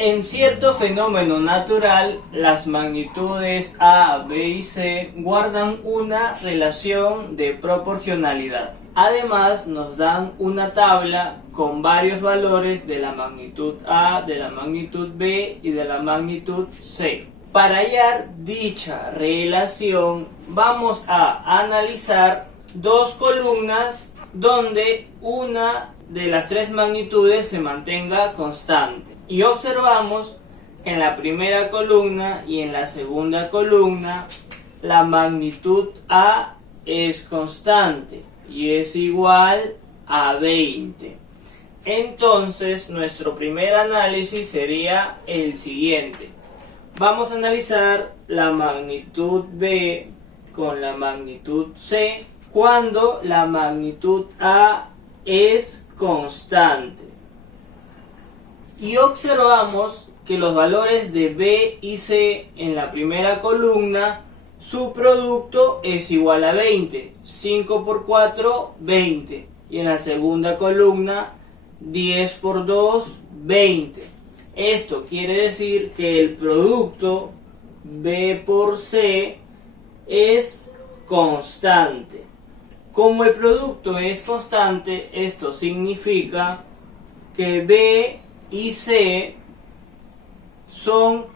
En cierto fenómeno natural, las magnitudes A, B y C guardan una relación de proporcionalidad. Además, nos dan una tabla con varios valores de la magnitud A, de la magnitud B y de la magnitud C. Para hallar dicha relación, vamos a analizar dos columnas donde una de las tres magnitudes se mantenga constante. Y observamos que en la primera columna y en la segunda columna la magnitud A es constante y es igual a 20. Entonces nuestro primer análisis sería el siguiente. Vamos a analizar la magnitud B con la magnitud C cuando la magnitud A es constante. Y observamos que los valores de B y C en la primera columna, su producto es igual a 20. 5 por 4, 20. Y en la segunda columna, 10 por 2, 20. Esto quiere decir que el producto B por C es constante. Como el producto es constante, esto significa que B y C son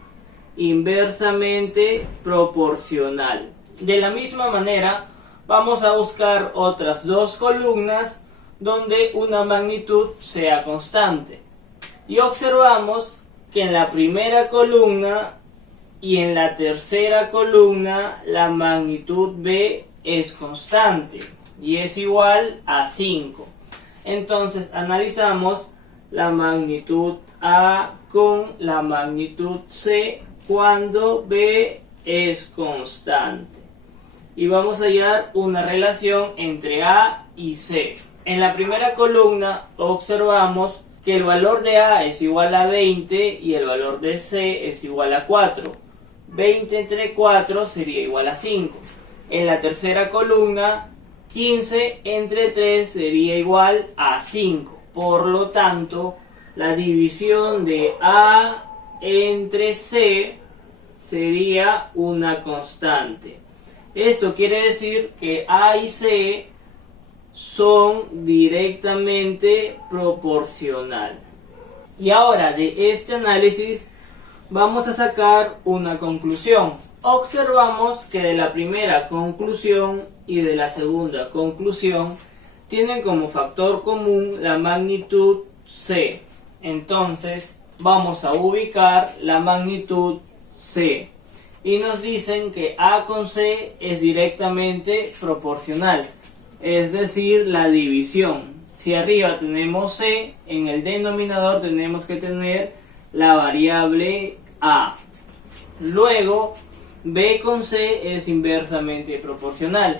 inversamente proporcional. De la misma manera, vamos a buscar otras dos columnas donde una magnitud sea constante. Y observamos que en la primera columna y en la tercera columna la magnitud B es constante y es igual a 5. Entonces analizamos la magnitud A con la magnitud C cuando B es constante. Y vamos a hallar una relación entre A y C. En la primera columna observamos que el valor de A es igual a 20 y el valor de C es igual a 4. 20 entre 4 sería igual a 5. En la tercera columna, 15 entre 3 sería igual a 5. Por lo tanto, la división de A entre C sería una constante. Esto quiere decir que A y C son directamente proporcional. Y ahora de este análisis vamos a sacar una conclusión. Observamos que de la primera conclusión y de la segunda conclusión tienen como factor común la magnitud C. Entonces vamos a ubicar la magnitud C. Y nos dicen que A con C es directamente proporcional. Es decir, la división. Si arriba tenemos C, en el denominador tenemos que tener la variable A. Luego, B con C es inversamente proporcional.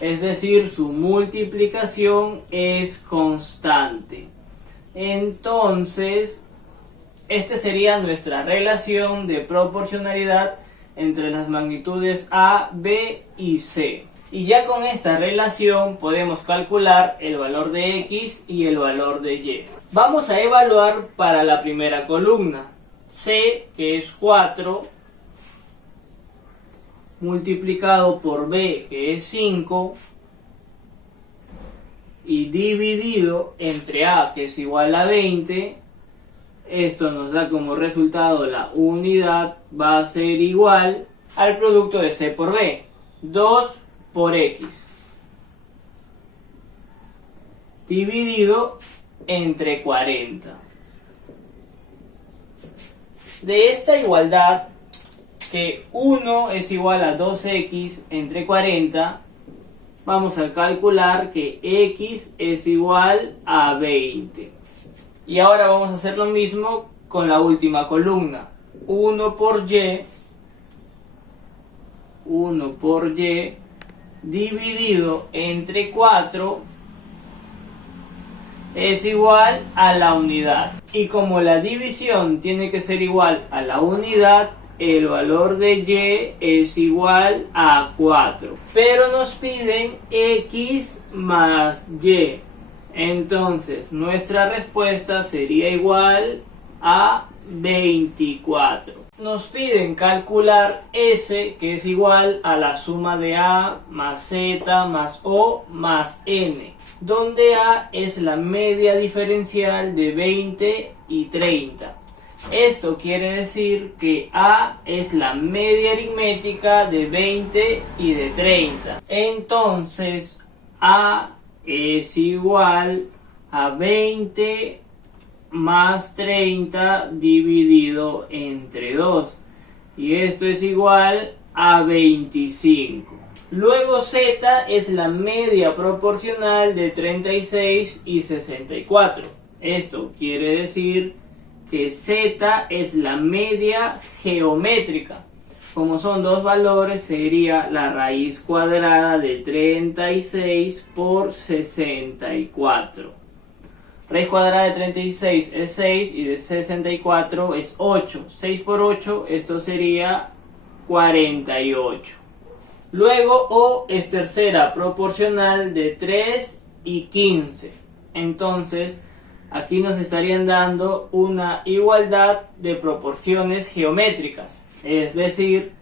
Es decir, su multiplicación es constante. Entonces, esta sería nuestra relación de proporcionalidad entre las magnitudes A, B y C. Y ya con esta relación podemos calcular el valor de X y el valor de Y. Vamos a evaluar para la primera columna. C, que es 4, multiplicado por B, que es 5, y dividido entre A, que es igual a 20, esto nos da como resultado la unidad va a ser igual al producto de C por B, 2 por X, dividido entre 40. De esta igualdad, que 1 es igual a 2X entre 40, vamos a calcular que X es igual a 20. Y ahora vamos a hacer lo mismo con la última columna. 1 por Y dividido entre 4 es igual a la unidad. Y como la división tiene que ser igual a la unidad, el valor de Y es igual a 4. Pero nos piden X más Y. Entonces nuestra respuesta sería igual a 24. Nos piden calcular S, que es igual a la suma de A más Z más O más N, donde A es la media diferencial de 20 y 30. Esto quiere decir que A es la media aritmética de 20 y de 30. Entonces, A es igual a 20 más 30 dividido entre 2. Y esto es igual a 25. Luego Z es la media proporcional de 36 y 64. Esto quiere decir que Z es la media geométrica. Como son dos valores, sería la raíz cuadrada de 36 por 64. Raíz cuadrada de 36 es 6 y de 64 es 8. 6 por 8, esto sería 48. Luego O es tercera proporcional de 3 y 15. Entonces, aquí nos estarían dando una igualdad de proporciones geométricas. Es decir,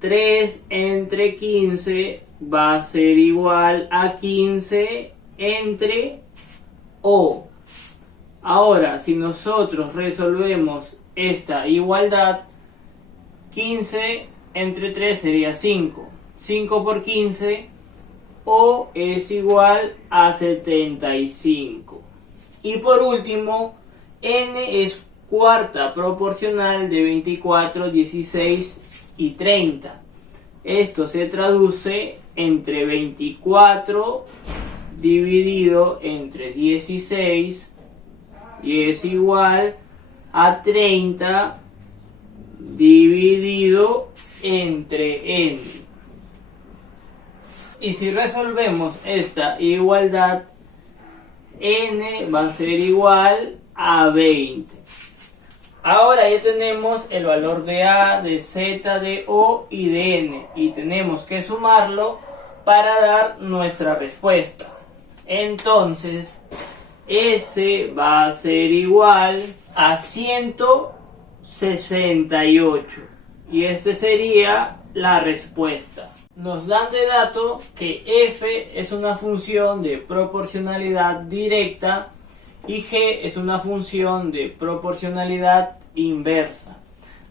3 entre 15 va a ser igual a 15 entre O. Ahora, si nosotros resolvemos esta igualdad, 15 entre 3 sería 5. 5 por 15, O es igual a 75. Y por último, N es cuarta proporcional de 24, 16 y 30. Esto se traduce entre 24 dividido entre 16 y es igual a 30 dividido entre n. Y si resolvemos esta igualdad, n va a ser igual a 20. Ahora ya tenemos el valor de A, de Z, de O y de N. Y tenemos que sumarlo para dar nuestra respuesta. Entonces, S va a ser igual a 168. Y este sería la respuesta. Nos dan de dato que F es una función de proporcionalidad directa y G es una función de proporcionalidad inversa.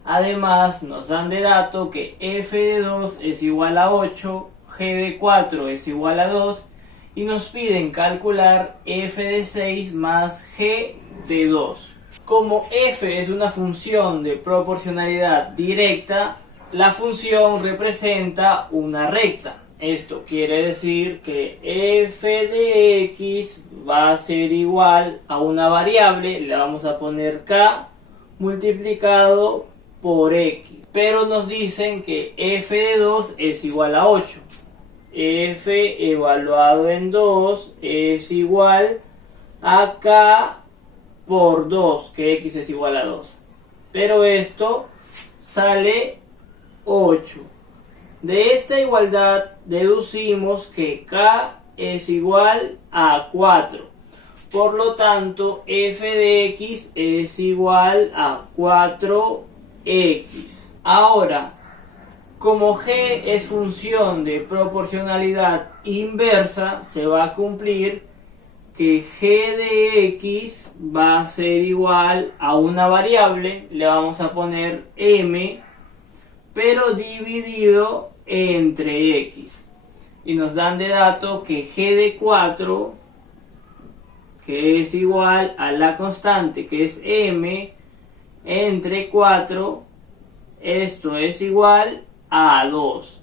Además, nos dan de dato que f de 2 es igual a 8, g de 4 es igual a 2 y nos piden calcular f de 6 más g de 2. Como f es una función de proporcionalidad directa, la función representa una recta. Esto quiere decir que f de x va a ser igual a una variable, le vamos a poner k multiplicado por x. Pero nos dicen que f de 2 es igual a 8. F evaluado en 2 es igual a k por 2, que x es igual a 2. Pero esto sale 8. De esta igualdad deducimos que k es igual a 4. Por lo tanto, f de x es igual a 4x. Ahora, como g es función de proporcionalidad inversa, se va a cumplir que g de x va a ser igual a una variable, le vamos a poner m, pero dividido entre x. Y nos dan de dato que g de 4, que es igual a la constante que es m, entre 4, esto es igual a 2.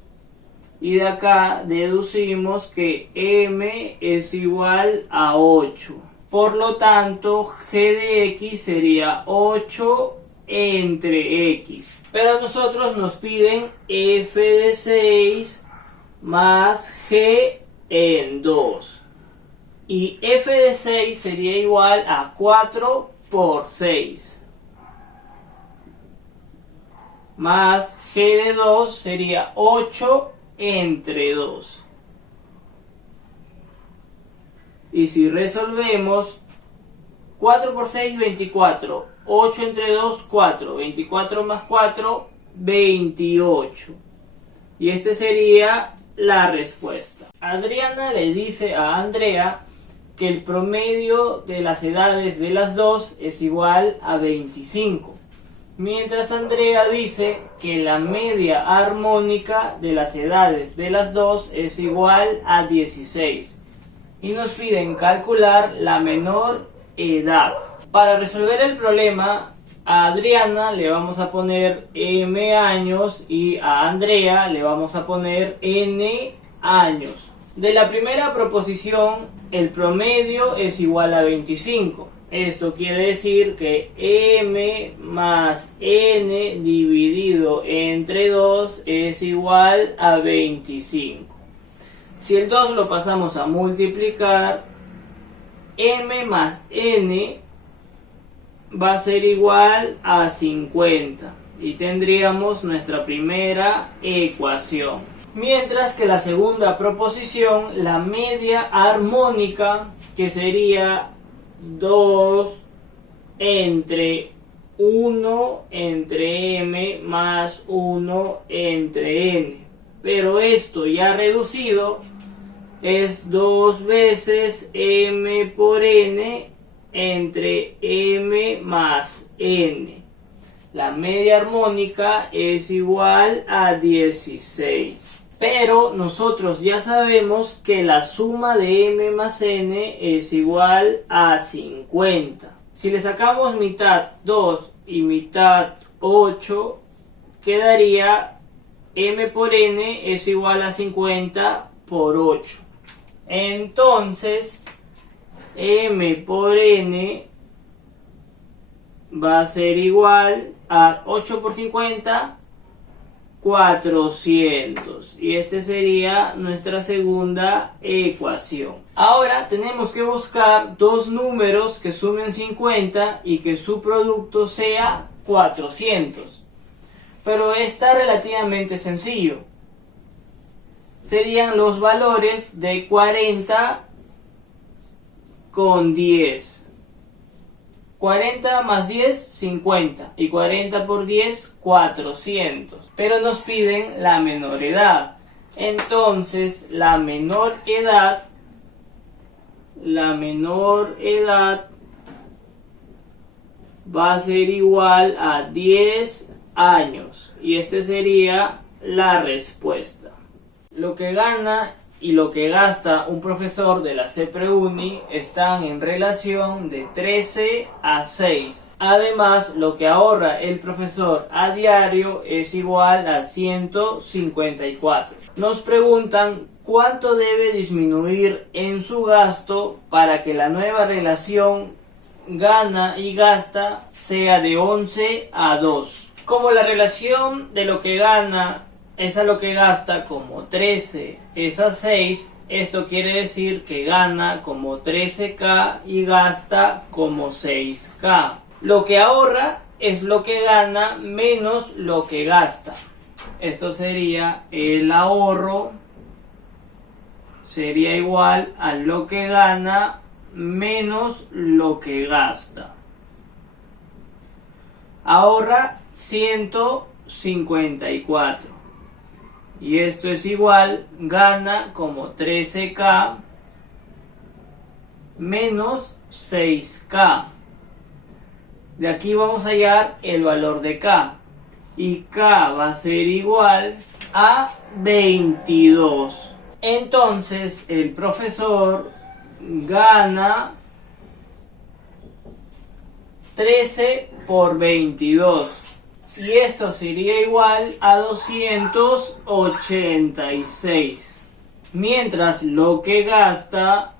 Y de acá deducimos que m es igual a 8. Por lo tanto, g de x sería 8 entre x. Pero a nosotros nos piden f de 6 más g en 2. Y f de 6 sería igual a 4 por 6. Más g de 2 sería 8 entre 2. Y si resolvemos, 4 por 6, 24. 8 entre 2, 4. 24 más 4, 28. Y este sería la respuesta. Adriana le dice a Andrea que el promedio de las edades de las dos es igual a 25. Mientras Andrea dice que la media armónica de las edades de las dos es igual a 16. Y nos piden calcular la menor edad. Para resolver el problema, a Adriana le vamos a poner m años y a Andrea le vamos a poner n años. De la primera proposición, el promedio es igual a 25. Esto quiere decir que m más n dividido entre 2 es igual a 25. Si el 2 lo pasamos a multiplicar, m más n va a ser igual a 50. Y tendríamos nuestra primera ecuación. Mientras que la segunda proposición, la media armónica, que sería 2 entre 1 entre m más 1 entre n. Pero esto ya reducido es 2 veces m por n entre m más n. La media armónica es igual a 16. Pero nosotros ya sabemos que la suma de m más n es igual a 50. Si le sacamos mitad 2 y mitad 8, quedaría m por n es igual a 50 por 8. Entonces, m por n va a ser igual a 8 por 50, 400. Y este sería nuestra segunda ecuación. Ahora tenemos que buscar dos números que sumen 50 y que su producto sea 400. Pero está relativamente sencillo. Serían los valores de 40 con 10. 40 más 10, 50. Y 40 por 10, 400. Pero nos piden la menor edad. Entonces, la menor edad va a ser igual a 10 años. Y este sería la respuesta. Lo que gana y lo que gasta un profesor de la CEPREUNI están en relación de 13 a 6. Además, lo que ahorra el profesor a diario es igual a 154. Nos preguntan cuánto debe disminuir en su gasto para que la nueva relación gana y gasta sea de 11 a 2. Como la relación de lo que gana es a lo que gasta como 13 es a 6, esto quiere decir que gana como 13k y gasta como 6k. Lo que ahorra es lo que gana menos lo que gasta. Esto sería el ahorro, sería igual a lo que gana menos lo que gasta. Ahorra 154. Y esto es igual, gana como 13k menos 6k. De aquí vamos a hallar el valor de k. Y k va a ser igual a 22. Entonces el profesor gana 13 por 22. Y esto sería igual a 286. Mientras lo que gasta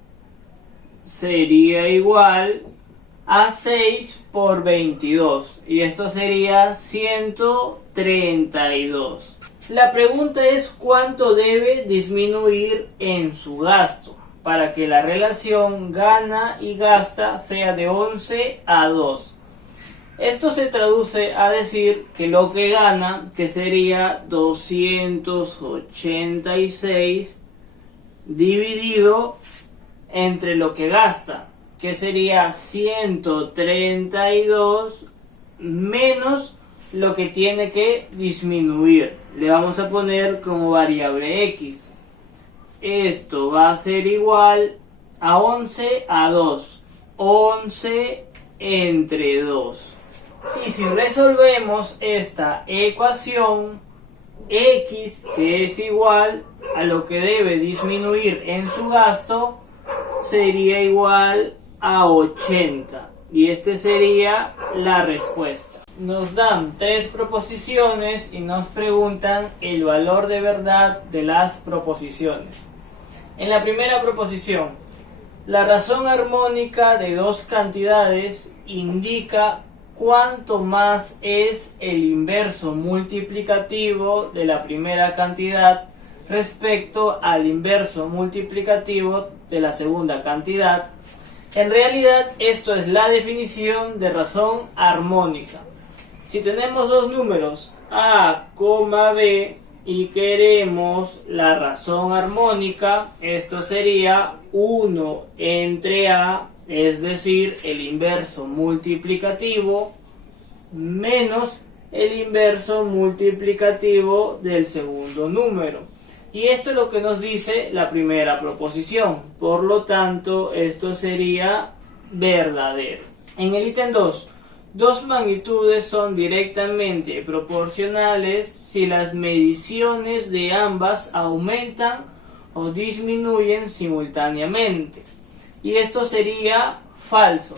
sería igual a 6 por 22. Y esto sería 132. La pregunta es cuánto debe disminuir en su gasto para que la relación gana y gasta sea de 11 a 2. Esto se traduce a decir que lo que gana, que sería 286 dividido entre lo que gasta, que sería 132 menos lo que tiene que disminuir. Le vamos a poner como variable x. Esto va a ser igual a 11 a 2. 11 entre 2. Y si resolvemos esta ecuación, x, que es igual a lo que debe disminuir en su gasto, sería igual a 80. Y esta sería la respuesta. Nos dan 3 proposiciones y nos preguntan el valor de verdad de las proposiciones. En la primera proposición, la razón armónica de dos cantidades indica cuánto más es el inverso multiplicativo de la primera cantidad respecto al inverso multiplicativo de la segunda cantidad. En realidad, esto es la definición de razón armónica. Si tenemos dos números a, b y queremos la razón armónica, esto sería 1 entre a, es decir, el inverso multiplicativo menos el inverso multiplicativo del segundo número. Y esto es lo que nos dice la primera proposición. Por lo tanto, esto sería verdadero. En el ítem 2, dos magnitudes son directamente proporcionales si las mediciones de ambas aumentan o disminuyen simultáneamente. Y esto sería falso.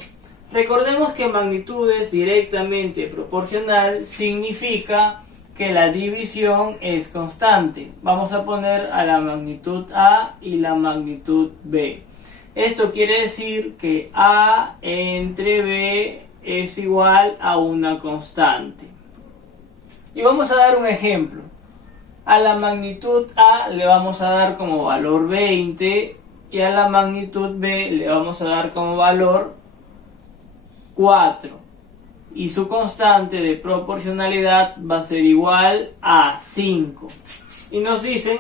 Recordemos que magnitudes directamente proporcional significa que la división es constante. Vamos a poner a la magnitud A y la magnitud B. Esto quiere decir que A entre B es igual a una constante. Y vamos a dar un ejemplo. A la magnitud A le vamos a dar como valor 20 y a la magnitud B le vamos a dar como valor 4. Y su constante de proporcionalidad va a ser igual a 5. Y nos dicen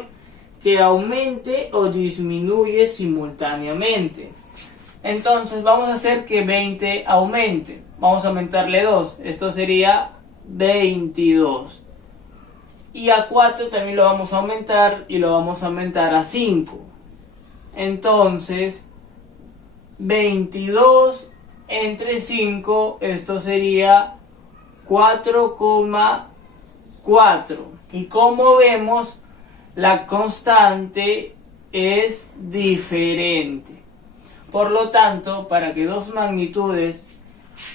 que aumente o disminuye simultáneamente. Entonces vamos a hacer que 20 aumente. Vamos a aumentarle 2. Esto sería 22. Y a 4 también lo vamos a aumentar y lo vamos a aumentar a 5. Entonces 22 entre 5, esto sería 4,4. Y como vemos, la constante es diferente. Por lo tanto, para que dos magnitudes,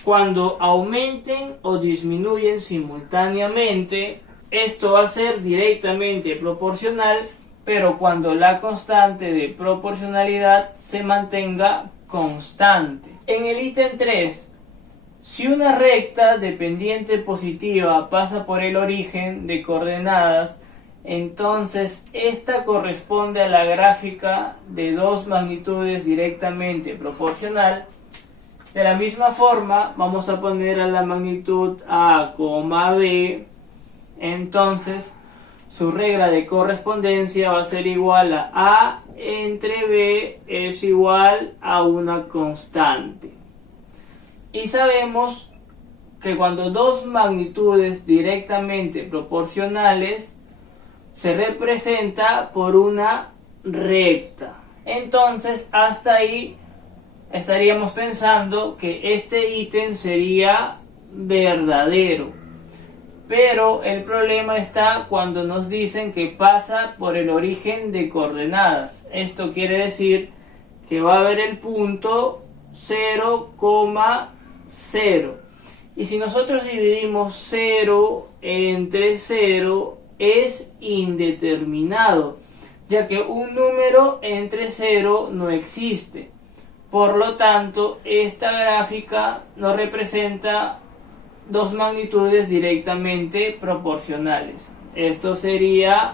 cuando aumenten o disminuyen simultáneamente, esto va a ser directamente proporcional, pero cuando la constante de proporcionalidad se mantenga constante. En el ítem 3, si una recta de pendiente positiva pasa por el origen de coordenadas, entonces esta corresponde a la gráfica de dos magnitudes directamente proporcional. De la misma forma, vamos a poner a la magnitud A, B. Entonces, su regla de correspondencia va a ser igual a entre B es igual a una constante. Y sabemos que cuando dos magnitudes directamente proporcionales se representa por una recta. Entonces, hasta ahí estaríamos pensando que este ítem sería verdadero. Pero el problema está cuando nos dicen que pasa por el origen de coordenadas. Esto quiere decir que va a haber el punto 0,0. Y si nosotros dividimos 0 entre 0, es indeterminado, ya que un número entre 0 no existe. Por lo tanto, esta gráfica no representa dos magnitudes directamente proporcionales. Esto sería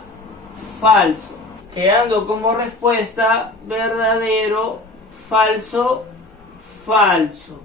falso, quedando como respuesta verdadero, falso, falso.